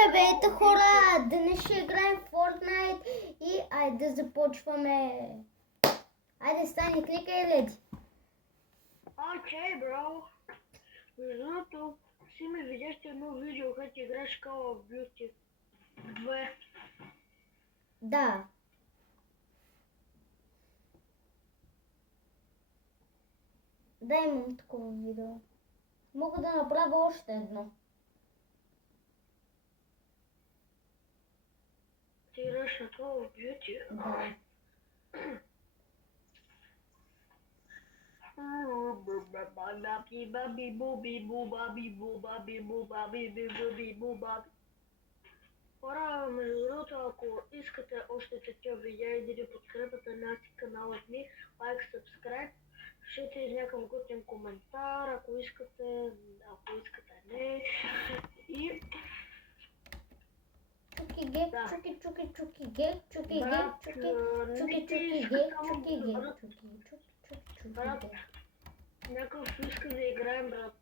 Здравейте хора! Днес ще играем в Fortnite и айде да започваме. Айде стани, кликай, леди. Окей, бро. Между другото, си ми видяхте едно видео, как играеш Call of Duty 2. Да. Да, имам такова видео. Мога да направя още едно. Ти играеш на Call of Duty? Да. Хора, между другото, ако искате още такива видеа и да подкрепяте нашия канал от ми, лайк, сабскрайб, пишете някакъв готин коментар, ако искате не. И Чуки гек, Да. чуки гек, чуки Брат, гек, не чуки ти гек, иска само чуки гек, брат. чуки Брат, гек. някакъв иска да играем, брат.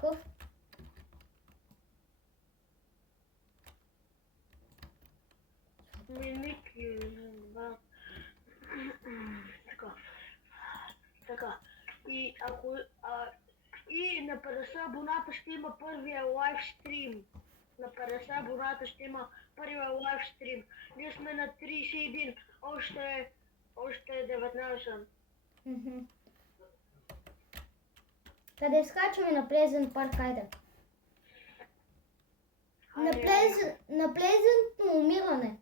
Къв? Миник, брат. Така. И ако... И на 50 абоната ще има първия лайв стрим. На 50 абоната ще има първия лайв стрим. Ние сме на 31. Още 19. Къде скачаме на Плезент парк, айде. На Плезентно умиране.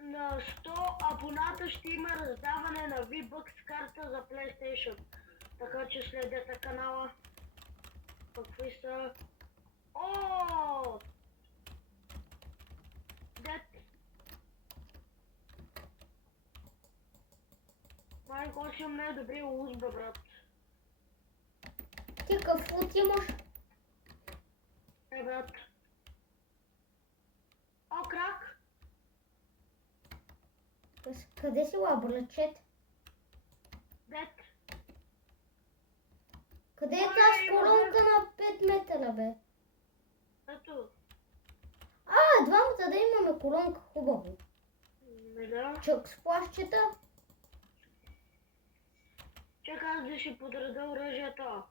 На 100 абоната ще има раздаване на V-Bucks карта за PlayStation. Така че следете канала. Какви са... О! Дет! Майко, си имам най-добрия луз, бе, брат. Ти къв лут имаш? Брат. О, крак! Къде си лабрачет? Дет! Къде е тази коронка на 5 метра, бе? Ето. Двамата да имаме коронка, хубаво. Да. Чак с плащчета. Чакай аз да си подреда оръжията.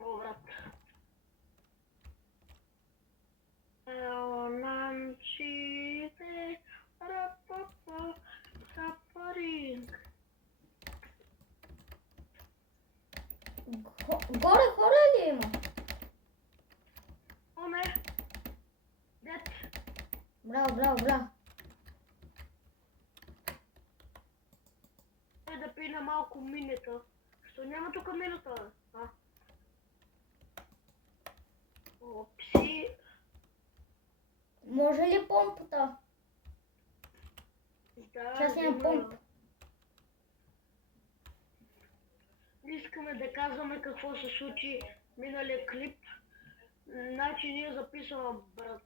О, брат. Елнамчите, рапапа, рапаринг. Горе хора ли има? О, не. Дет. Браво. Той да пина малко минета. Що няма тук мината? Опси. Може ли помпата? Да, Сейчас имам помп. Искаме да казваме какво се случи миналия клип. Значи ние записваме, брат,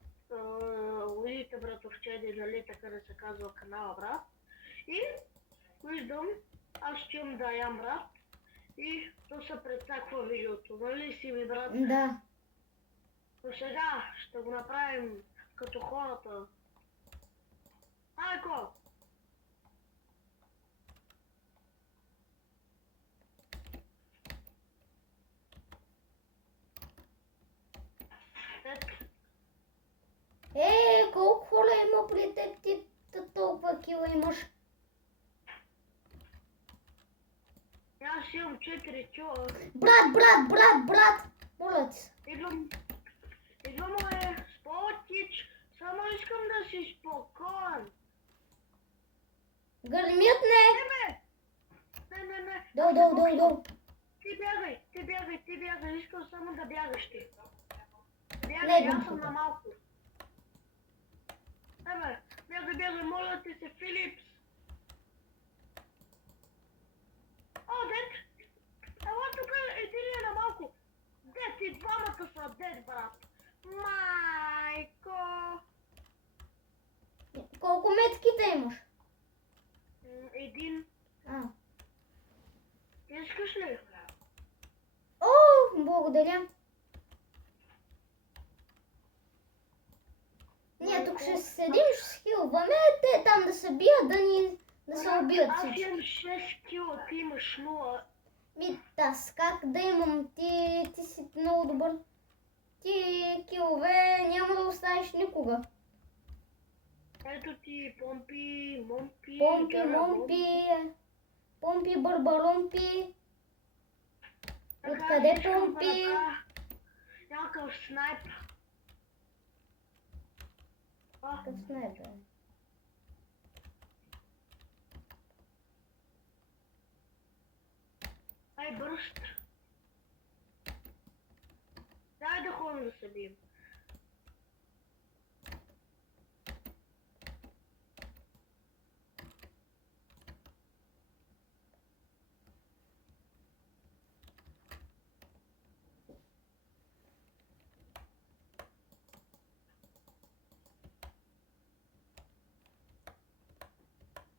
видите, братовчеди, нали така да се казва канала, брат. И виждам, аз ще имам да ям, брат. И то се прецаква видеото, нали си ми, брат? Да. Но сега ще го направим като хората. Айко! Колко хора има при теб, ти толкова кила имаш? Аз имам 4 кила. Брат! Моля ти се. Идвам спотич, само искам да си спокоен. Гърмят не! Не. Долу. Ти бягай, искам само да бягаш ти. Не, Бягай, аз съм на малко. Бягай, моля ти се, Филипс. О, дет! Ела тук, иди ли на малко? имаш? Един. А. Искаш ли? О, благодаря. Ние тук ще седим, ще схилваме, те там да се бият, да се убият Аз всички. имам 6 кила, ти имаш 0. Аз как да имам? Ти си много добър. Ти килове няма да оставиш никога. Ето ти помпи, момпи, Помпи, гара, момпи, помпи, барбаромпи. Така, Откъде искам да помпи? направя някакъв снайп. Какъв снайпер? Ай, бърст. Дай да ходим да се бием.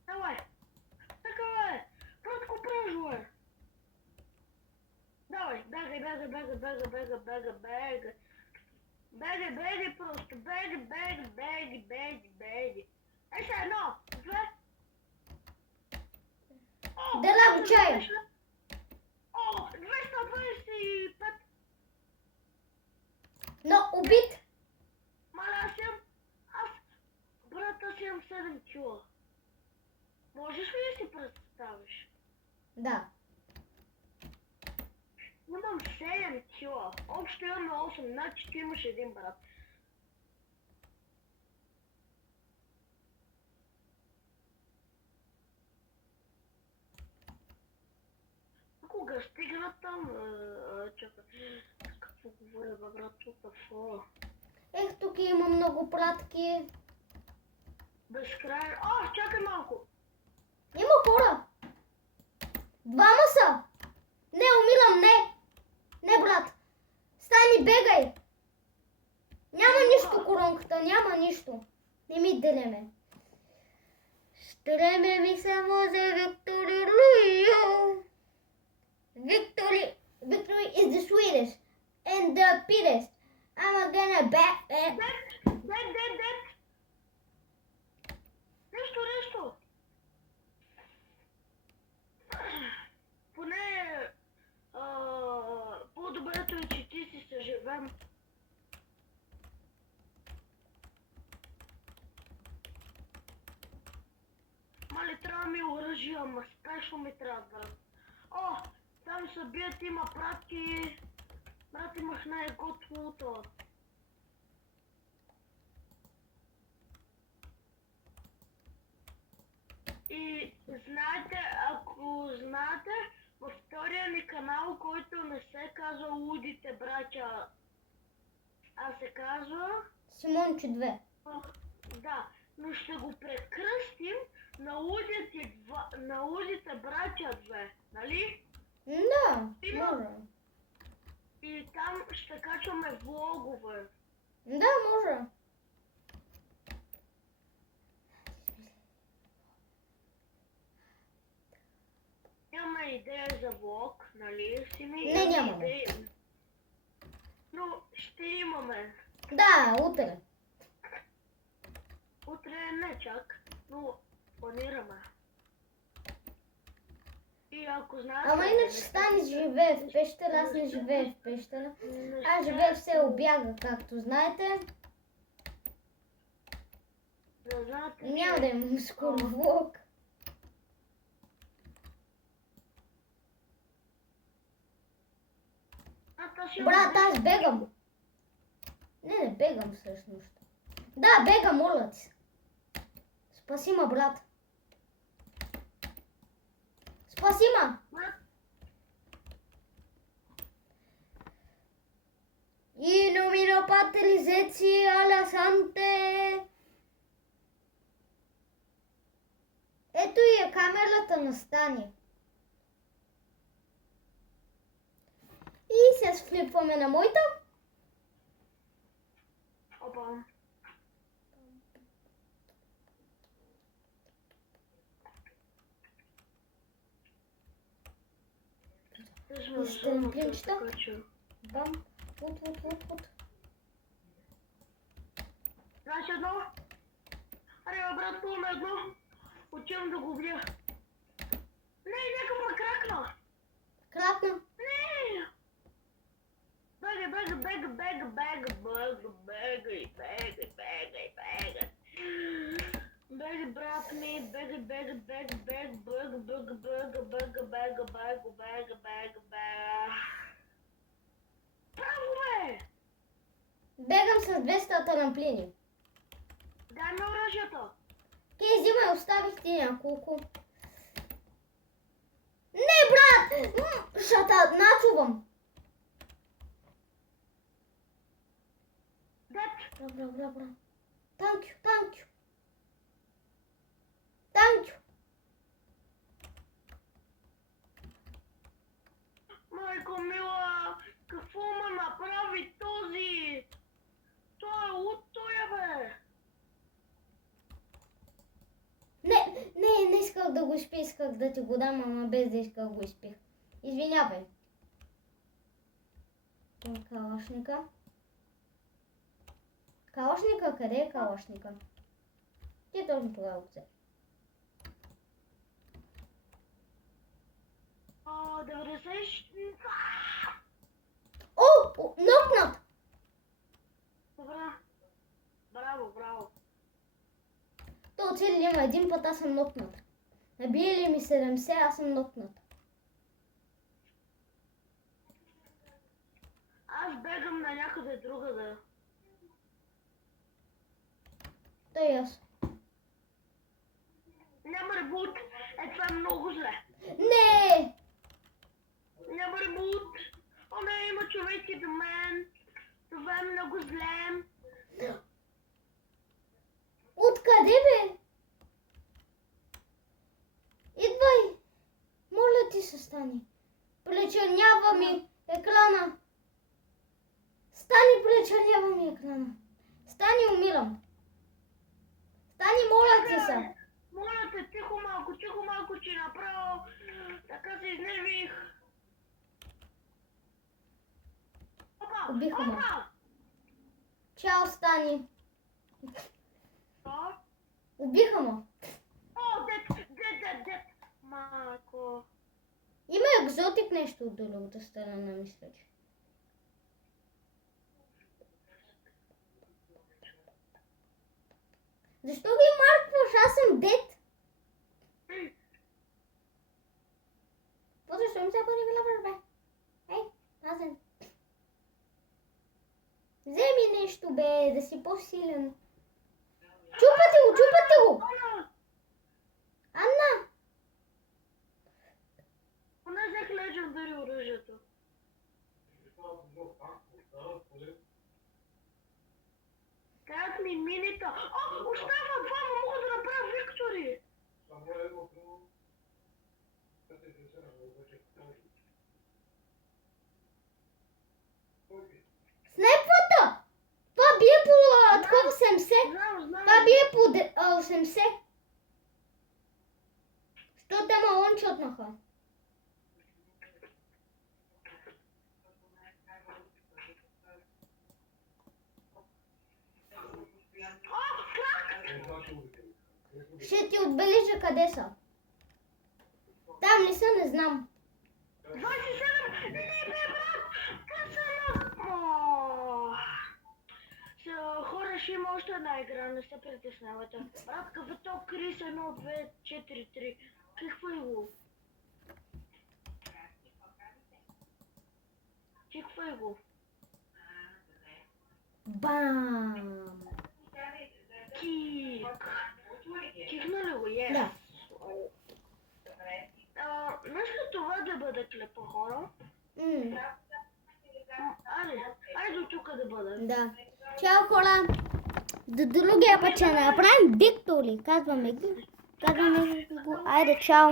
Давай. Така е. Кратко пръжо е. Давай, бегай, бегай, бегай, бегай, бегай, бегай, бегай. Бегай, бегай просто. Бегай, бегай, бегай, бегай, бегай. Ей сега, 1, 2. О, Да научаем. О, 225. Но убит. Маля, аз, брат, аз имам 7 кила. Можеш ли да си представиш? Да. Имам 7 кила. Общо имаме 8, значи ти имаш един брат. Кога стигна там, чакай, какво говоря, бе, брат, what Ех, тук има много пратки. безкрайно. Чакай малко. Има хора. Двама са. Не, умирам, не. Не, брат. Стани, бегай. Няма нищо коронката, няма нищо. Не ми делеме. Стреме ми само за Victory Royale. Victory is the sweetest and the pittest. I'm gonna back it. Дед. Нещо. Поне по-доброто е, че ти си съживем. Мали, трябва ми оръжие, ама спешно ми трябва, брат. Там се бият, има пратки. Брат, имах най-готвото. И знаете, ако знаете, във втория ми канал, който не се казва Лудите братя, а се казва... Симонче 2. Да, но ще го прекръстим на Лудите братя 2, нали? Да, може. И там ще качваме влогове. Да, може. Имаме идея за влог, нали? Не, нямаме. Но ще имаме. Да, утре. Утре не чак, но планираме. И ако знаете... Ама иначе Стани живее в пещера, аз не живея в пещера. Аз живея в село Бяга, както знаете. Няма да имам скоро влог. Брат, аз бегам. Не бегам всъщност. Да, бегам, моля ти. Спаси ма, брат. Спаси ма. И номино патризеци аля санте. Ето и е камерата на Стани. И се сфлипваме на моята. Опа. трамплинчета. Така че... Бам. Вот. Знаеш едно? Аре, брат, пълна едно. Отивам да го бия. Не, нека ме кракна. Кракна. Не! Бега, брат ми, бега. Право, бе! Бегам с 200 трамплини. Дай ми оръжието. Кей, взимай, оставих ти няколко. Не, брат! Шата, начувам. Дет! Бра. Танкю. Майко мила, какво ме направи този? Той е луд, той е, бе! Не исках да го изпих, исках да ти го дам, ама без да исках го изпих. Извинявай. Калашника. Калашника? Къде е калашника? Ти точно тогава го взех. 90... О, нокнат! Добра. Браво. То цели има един път, аз съм нокнат. Набие ли ми 70, аз съм нокнат. Аз бегам на някъде другаде. Той и аз. Няма ребут. Това е много зле. Не! Няма ребут. О, не, има човеци до мен. Това е много зле. Откъде, бе? Идвай! Моля ти се, стани. Пречернява ми екрана. Стани, пречернява ми екрана. Стани, умирам. Стани, моля ти се. Моля те, тихо малко, че направо така се изнервих. Убиха ме. Опа! Чао, Стани. Що? Убиха ме. О, дет! Малко. Има екзотик нещо от другата страна, мисля, че. Защо ги маркваш? Аз съм дет. Защо ми се бъде главаш, бе? Ей, Азен. Вземи нещо, бе, да си по-силен. Чупате го! Анна! Поне взех легендари оръжието. Как ми минита? О, остава двама, мога да направя виктори! Снайпвата! Това бие по такова 70. Знам. Това бие по 80. Що те ма лънчотнаха? Ще ти отбележа къде са. Там ли са, не знам. 27! Не, бе, брат! Хора, ще има още една игра, не се притеснявайте. Брат, като Крис 1, 2, 4, 3. Какво е го? Какво е го? Бам! Кик! Кикна ли го? Yes. Да. Знаеш ли това да бъде клепа, хора? Айде до тук да бъде. Да. Чао, хора! До другия път ще направим виктори. Казваме го. Айде, чао!